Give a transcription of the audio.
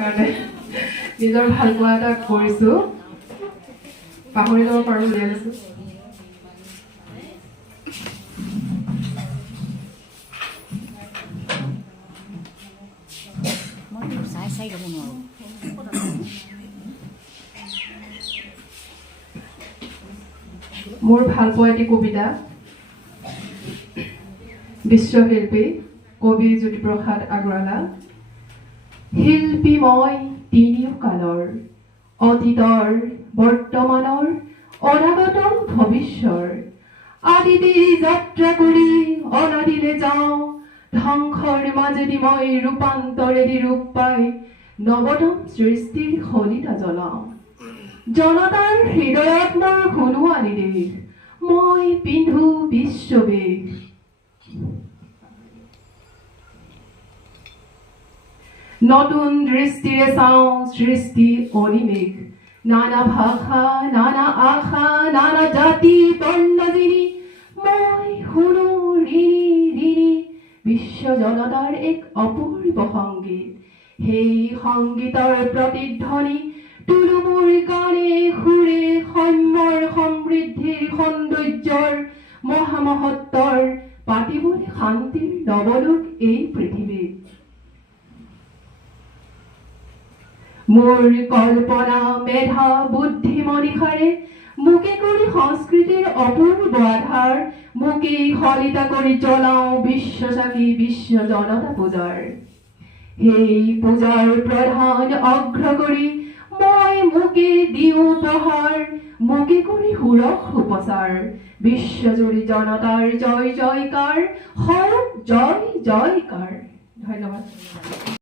কাৰণে নিজৰ ভাল পোৱা এটা কৰিছোঁ, পাহৰি যাব পাৰোঁ উলিয়াই লৈছোঁ। মোৰ ভাল পোৱা এটি কবিতা, বিশ্বশিল্পী কবি জ্যোতিপ্ৰসাদ আগৰৱালা। শিল্পী মই তিনিও কালৰ, অতীতৰ বৰ্তমানৰ অনাগতম ভৱিষ্যৰ, আদিতে যাত্ৰা কৰি অনাদিলে যাওঁ, ধ্বংসৰ মাজেদি মই ৰূপান্তৰেদি ৰূপ পাই নৱতম সৃষ্টিৰ শলিতা জ্বলাওঁ। জনতাৰ হৃদয়ত মোৰ সোণোৱালী দেশ, মই পিন্ধো বিশ্ববেশ। নতুন দৃষ্টিৰে চাওঁ সৃষ্টি অনিমেষ, নানা ভাষা নানা আশা নানা জাতি বৰ্ণজিনী, মই শুনো ঋণী ঋণী বিশ্ব জনতাৰ এক অপূৰ্ব সংগীত। সেই সংগীতৰ প্ৰতিধ্বনি তুলো মোৰ গানে সুৰে, সম্যৰ সমৃদ্ধিৰ সৌন্দৰ্যৰ মহামহত্বৰ, পাতিবলৈ শান্তিৰ নৱলোক এই পৃথিৱীত। মোৰ কল্পনা মেধা বুদ্ধি মনিষাৰে মোকে কৰি সংস্কৃতিৰ অপূৰ্ব আধাৰ, মোকেই শলিতা কৰি জ্বলাওঁ বিশ্ব চাকি বিশ্ব জনতা পূজাৰ। সেই পূজাৰ প্ৰধান অগ্ৰগৰী মই মোকে দিওঁ উপহাৰ, মোকে কৰি সুৰস সুপ্ৰচাৰ, বিশ্বজুৰি জনতাৰ জয় জয়কাৰ, হওক জয় জয়কাৰ। ধন্যবাদ।